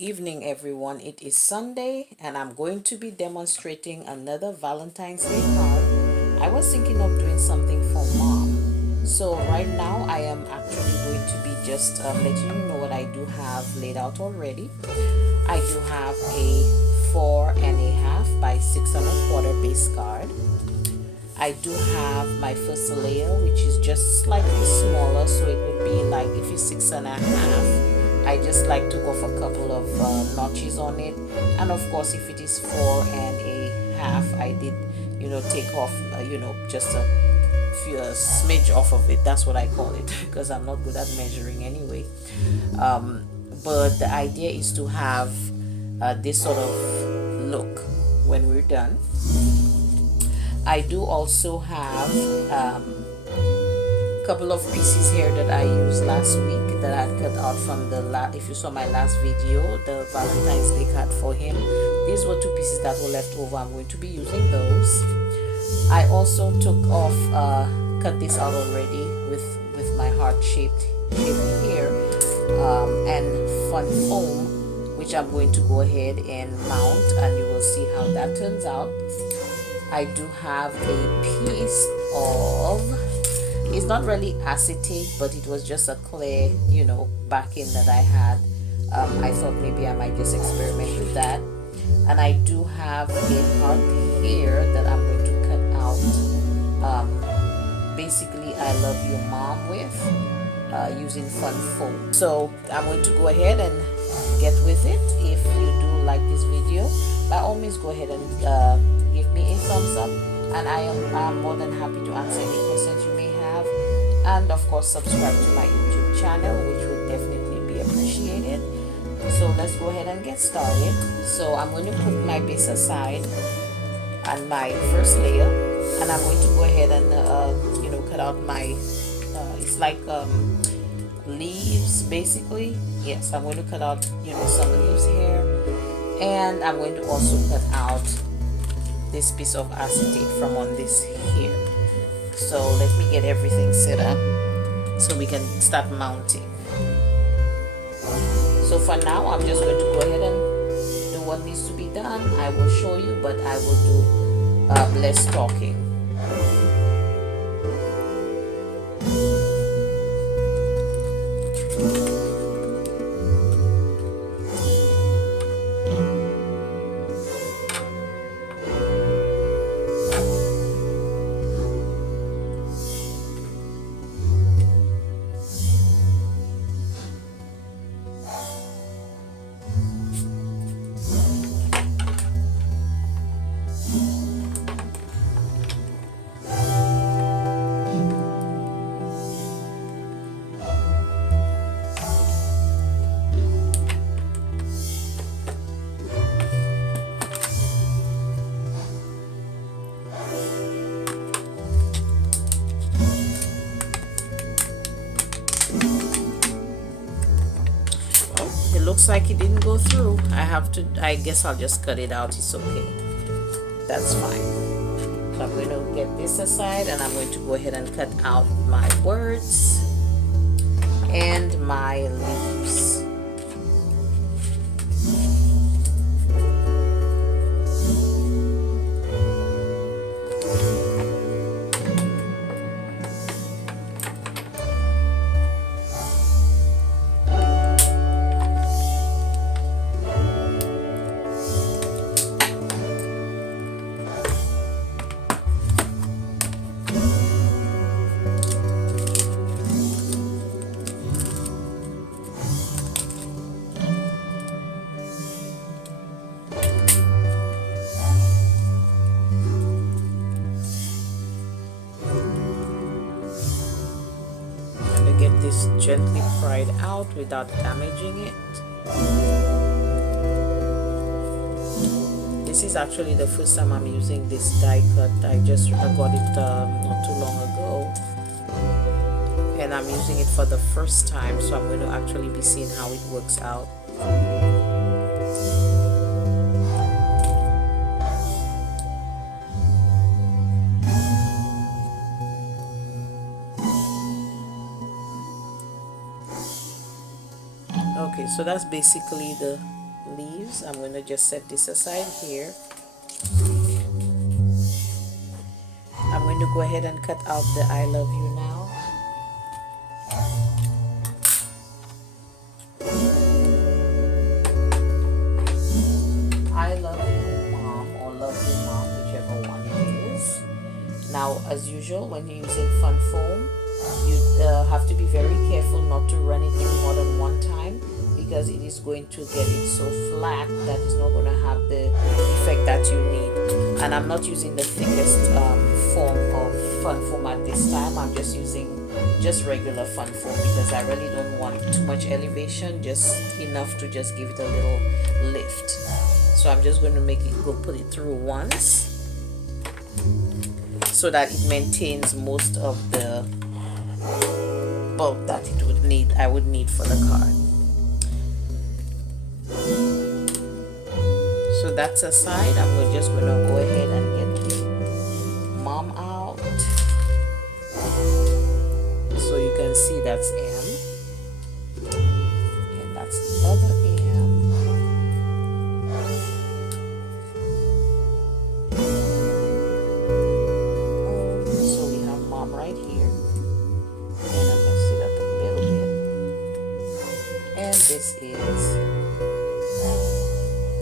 evening, everyone. It is Sunday, and I'm going to be demonstrating another Valentine's Day card. I was thinking of doing something for mom. So right now, I am actually going to be just letting you know what I do have laid out already. I do have a 4.5 by 6.25 base card. I do have my first layer, which is just slightly smaller, so it would be like if it's 6.5, I just like took off a couple of notches on it. And of course, if it is 4.5, I did take off just a few smidge off of it. That's what I call it because I'm not good at measuring anyway. But the idea is to have this sort of look when we're done. I do also have a couple of pieces here that I used last week that I cut out from if you saw my last video, the Valentine's Day card for him. These were two pieces that were left over. I'm going to be using those. I also took off, cut this out already with my heart-shaped here and fun foam, which I'm going to go ahead and mount, and you will see how that turns out. I do have a piece of, it's not really acetate, but it was just a clear, backing that I had. I thought maybe I might just experiment with that. And I do have a heart here that I'm going to cut out. Basically, I love you mom with, using fun foam. So I'm going to go ahead and get with it. If you do like this video, by all means go ahead and give me a thumbs up, and I am more than happy to answer any questions you may have, and of course subscribe to my YouTube channel, which would definitely be appreciated. So let's go ahead and get started. So I'm going to put my base aside and my first layer, and I'm going to go ahead and cut out my it's like leaves basically. Yes, I'm going to cut out some leaves here, and I'm going to also cut out this piece of acetate from on this here. So let me get everything set up so we can start mounting. So for now, I'm just going to go ahead and do what needs to be done. I will show you, but I will do less talking. Looks like it didn't go through. I guess I'll just cut it out. It's okay. That's fine. So I'm going to get this aside, and I'm going to go ahead and cut out my words and my leaves. Get this gently pried out without damaging it. This is actually the first time I'm using this die cut. I got it not too long ago, and I'm using it for the first time, so I'm going to actually be seeing how it works out. Okay, so that's basically the leaves. I'm going to just set this aside here. I'm going to go ahead and cut out the I love you now. I love you mom, or love you mom, whichever one it is. Now, as usual, when you're using fun foam, you have to be very careful not to run it through more than one time, because it is going to get it so flat that it's not going to have the effect that you need. And I'm not using the thickest form of fun foam at this time. I'm just using just regular fun foam because I really don't want too much elevation, just enough to just give it a little lift. So I'm just going to make it go put it through once so that it maintains most of the bulk that it would need. I would need for the card. So that's aside. I'm just going to go ahead and get the mom out. So you can see that's M. And that's the other M. So we have mom right here. And I'm going to sit up a little bit. And this is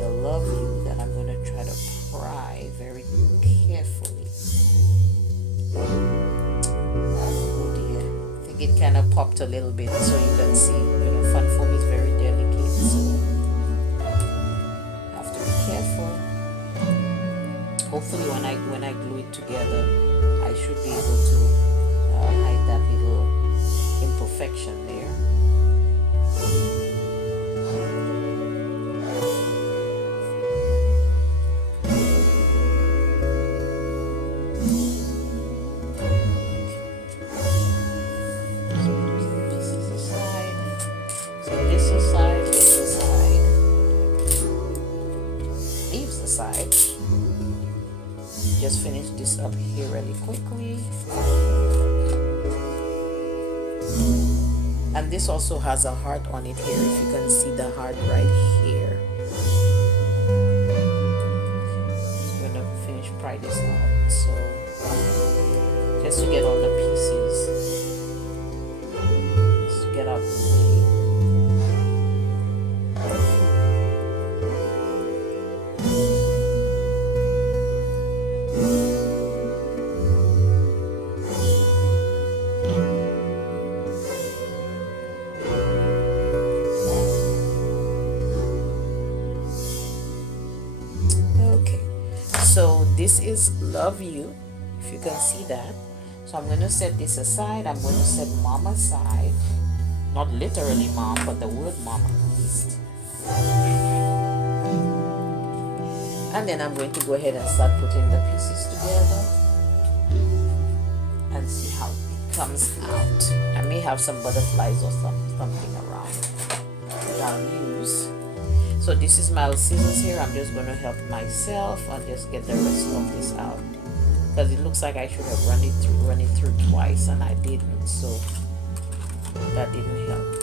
the love you that I'm going to try to pry very carefully. Oh dear. I think it kind of popped a little bit, so you can see, fun foam is very delicate, so I have to be careful. Hopefully when I glue it together, I should be able to hide that little imperfection there. Side. Just finish this up here really quickly. And this also has a heart on it here, if you can see the heart right here. I'm gonna finish pry this out, so just to get all the pieces, just to get out the way. So this is love you, if you can see that. So I'm going to set this aside. I'm going to set mom aside, not literally mom, but the word mom at least. And then I'm going to go ahead and start putting the pieces together and see how it comes out. I may have some butterflies or something around that I'll use. So this is my scissors here. I'm just going to help myself and just get the rest of this out, because it looks like I should have run it through twice and I didn't, so that didn't help.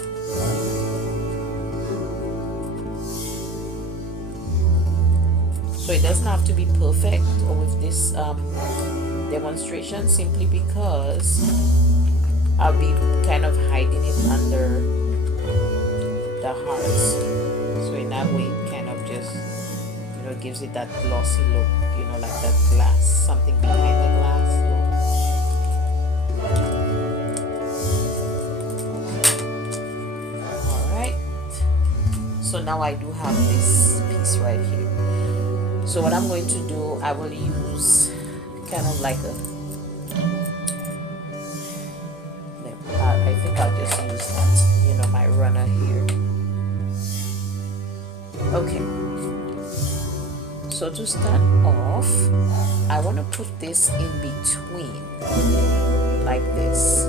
So it doesn't have to be perfect with this demonstration, simply because I'll be kind of hiding it under the hearts. So in that way, it kind of just, gives it that glossy look, like that glass, something behind the glass look. Alright, so now I do have this piece right here. So what I'm going to do, I will use kind of like I think I'll just use that, my runner here. Okay, so to start off, I want to put this in between like this,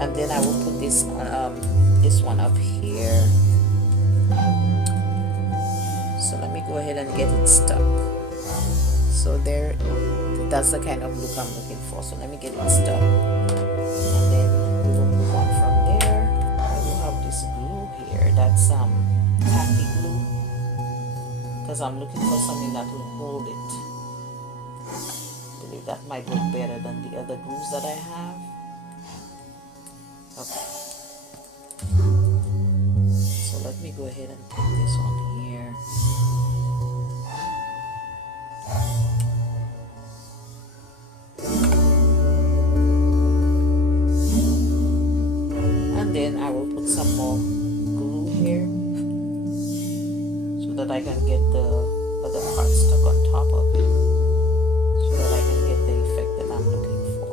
and then I will put this one up here. So let me go ahead and get it stuck. So there, that's the kind of look I'm looking for. So let me get it stuck, and then we will move on from there. I will have this glue here. That's tacky glue. because I'm looking for something that will hold it. I believe that might look better than the other glues that I have. Okay. So let me go ahead and put this on here. And then I will put some more glue here so that I can get the other part stuck on top of it, so that I can get the effect that I'm looking for.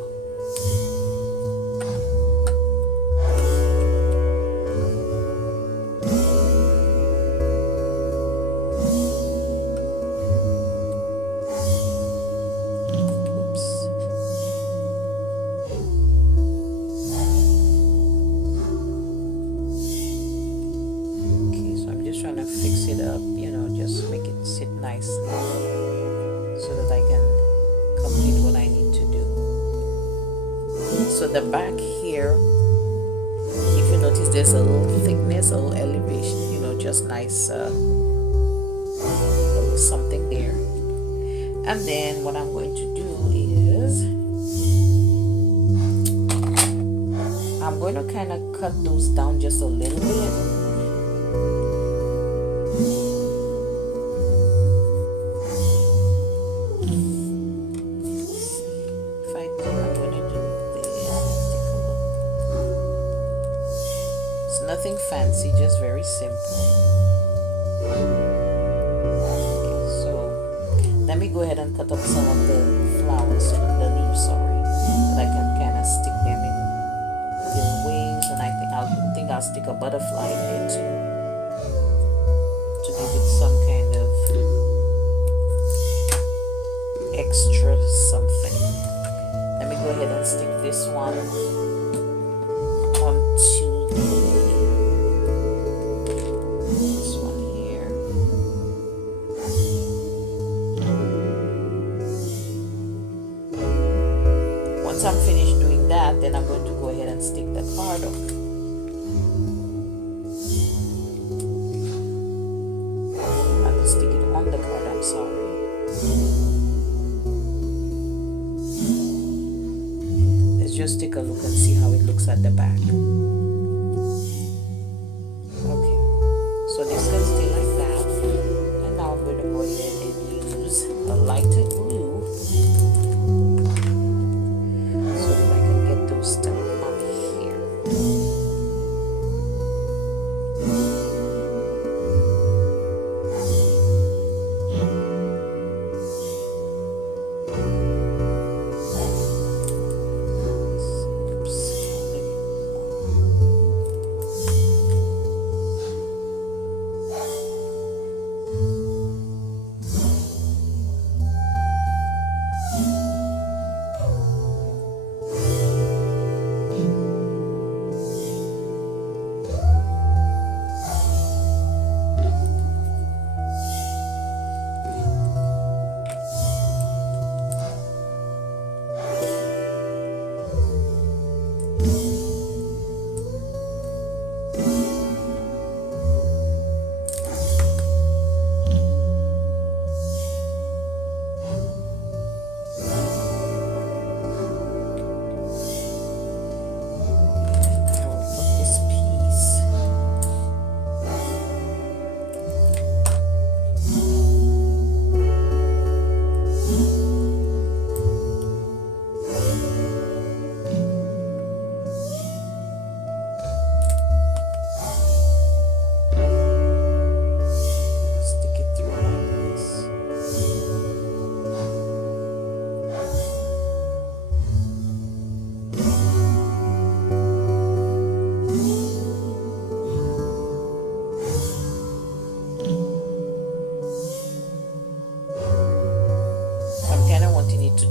Oops. Okay, so I'm just trying to fix it up, you know, just make it sit nicely so that I can complete what I need to do. So the back here, if you notice, there's a little thickness, a little elevation, you know, just nice, a little something there. And then what I'm going to do is I'm going to kind of cut those down just a little bit. Nothing fancy, just very simple. Okay, so let me go ahead and cut up some of the flowers, the leaves, sorry, that I can kind of stick them in little waves, and I think I'll stick a butterfly in there too, to give it some kind of extra something. Let me go ahead and stick this one onto this one here. Once I'm finished doing that, then I'm going to go ahead and stick the card on. I have to stick it on the card, I'm sorry. Let's just take a look and see how it looks at the back. Okay, so this can stay like that. And now I'm going to go ahead and use a lighter glue so that I can get those stuck on here.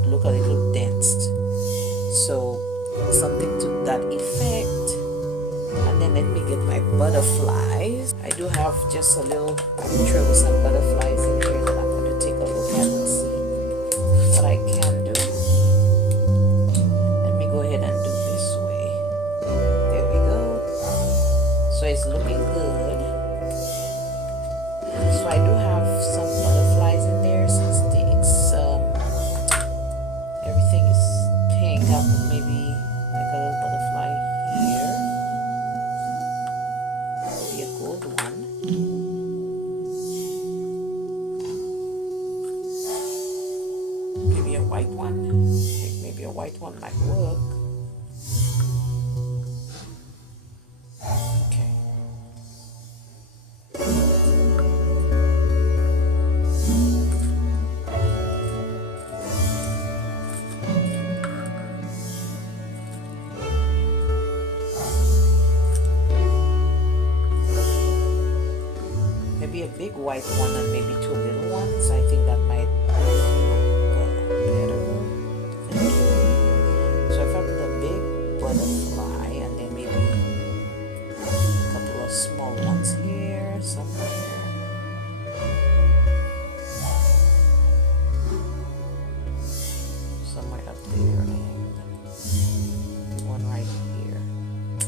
Look a little dense, so something to that effect. And then let me get my butterflies. I do have just a little picture with some butterflies in here that I'm going to take a look at and see what I can do. Let me go ahead and do this way. There we go. So it's looking good. So I do have some gold one. Maybe a white one. I think maybe a white one might work. Okay. Maybe a big white one and maybe two little ones. I think that might look better. So if I put a big butterfly and then maybe a couple of small ones here somewhere. Somewhere up there and one right here.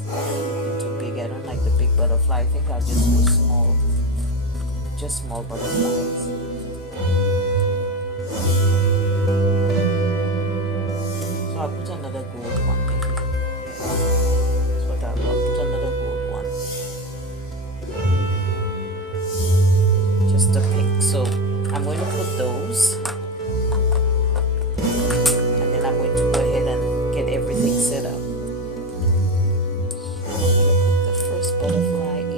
Looking too big. I don't like the big butterfly. I think I'll just do small. Just small butterflies. So I'll put another gold one maybe. Yeah. That's what I'll do. I'll put another gold one. Just a pink. So I'm going to put those. And then I'm going to go ahead and get everything set up. So I'm going to put the first butterfly in.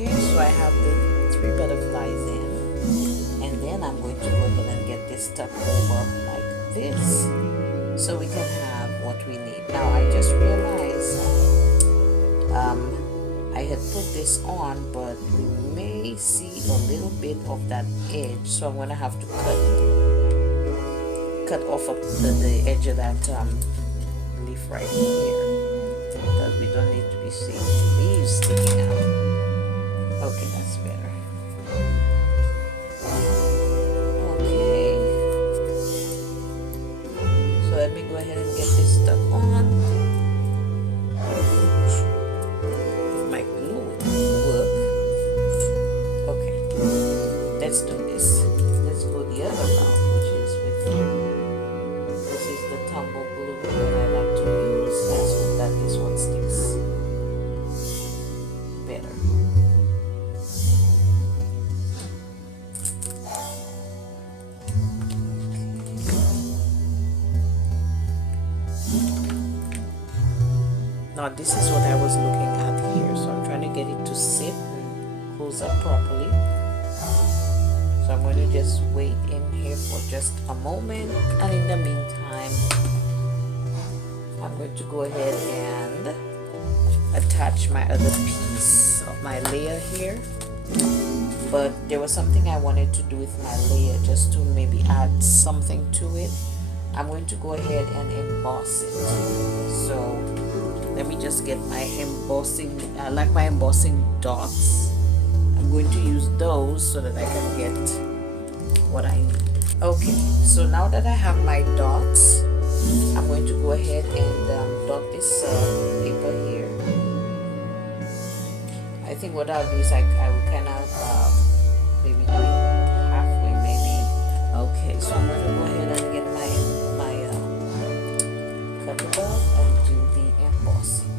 So I have the 3 butterflies in, and then I'm going to go ahead and get this stuck over like this so we can have what we need. Now I just realized I had put this on, but we may see a little bit of that edge, so I'm gonna have to cut off of the edge of that leaf right here, because we don't need to be seeing the leaves sticking out. Okay, that's better. Okay. So let me go ahead and get this stuck on. If my glue would work. Okay. Let's do this. Let's go the other route, which is with this is the tumble glue that I like to use. Let's hope that this one sticks better. Now this is what I was looking at here, so I'm trying to get it to sit and close up properly. So I'm going to just wait in here for just a moment, and in the meantime I'm going to go ahead and attach my other piece of my layer here. But there was something I wanted to do with my layer, just to maybe add something to it. I'm going to go ahead and emboss it. So let me just get my embossing, I like my embossing dots. I'm going to use those so that I can get what I need. Okay, so now that I have my dots, I'm going to go ahead and dot this paper here. I think what I'll do is I will kind of maybe do it halfway maybe. Okay, so I'm going to go ahead and get my cutter and do the embossing.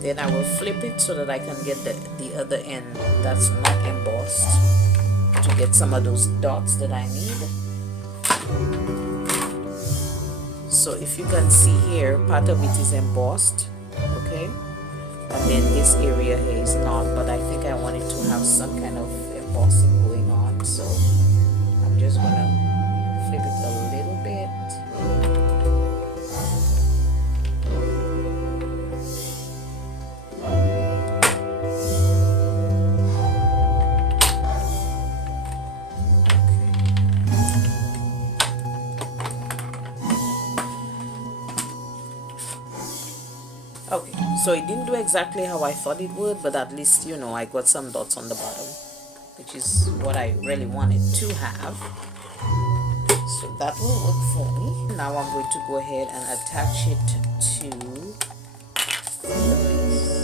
Then I will flip it so that I can get the other end that's not embossed, to get some of those dots that I need. So if you can see here, part of it is embossed, okay, and then this area here is not, but I think I wanted to have some kind of embossing going on, so I'm just gonna flip it a little bit. So it didn't do exactly how I thought it would, but at least, you know, I got some dots on the bottom, which is what I really wanted to have. So that will work for me. Now I'm going to go ahead and attach it to the piece.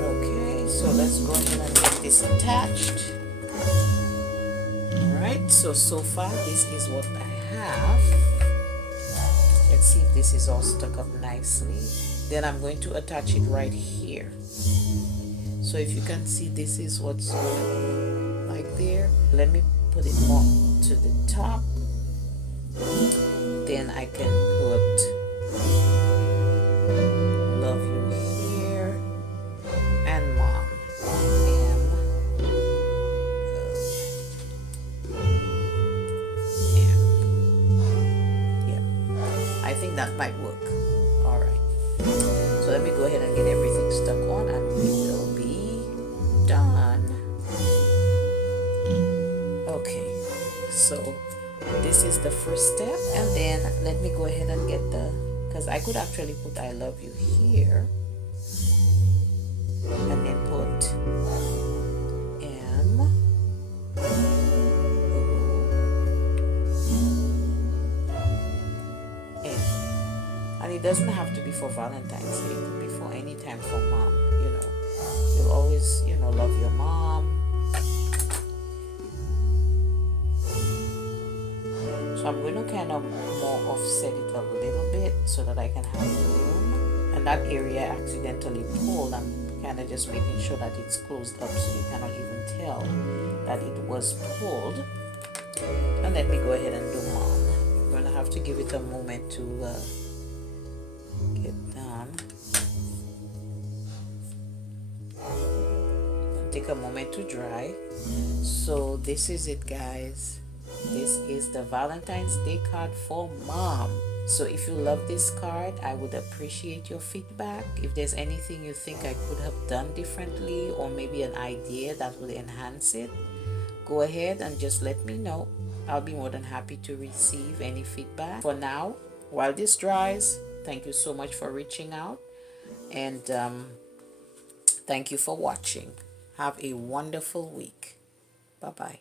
Okay, so let's go ahead and get this attached. Alright, so far this is what I have. Let's see if this is all stuck up nicely. Then I'm going to attach it right here. So if you can see, this is what's going to be like there. Let me put it more to the top. Then I can put love you here and mom. I think that might work. All right. So let me go ahead and get everything stuck on, and we will be done. Okay. So this is the first step, and then let me go ahead and get the, because I could actually put I love you here, and then put M. And it doesn't have to be for Valentine's Day. It could be for any time for mom. You know, you'll always, you know, love your mom. So I'm going to kind of more offset it a little bit so that I can have room. And that area I accidentally pulled, I'm kind of just making sure that it's closed up so you cannot even tell that it was pulled. And let me go ahead and do mom. I'm going to have to give it a moment to get done. Take a moment to dry. So this is it, guys. This is the Valentine's Day card for mom. So if you love this card, I would appreciate your feedback. If there's anything you think I could have done differently, or maybe an idea that would enhance it, go ahead and just let me know. I'll be more than happy to receive any feedback. For now, while this dries, thank you so much for reaching out, and thank you for watching. Have a wonderful week. Bye-bye.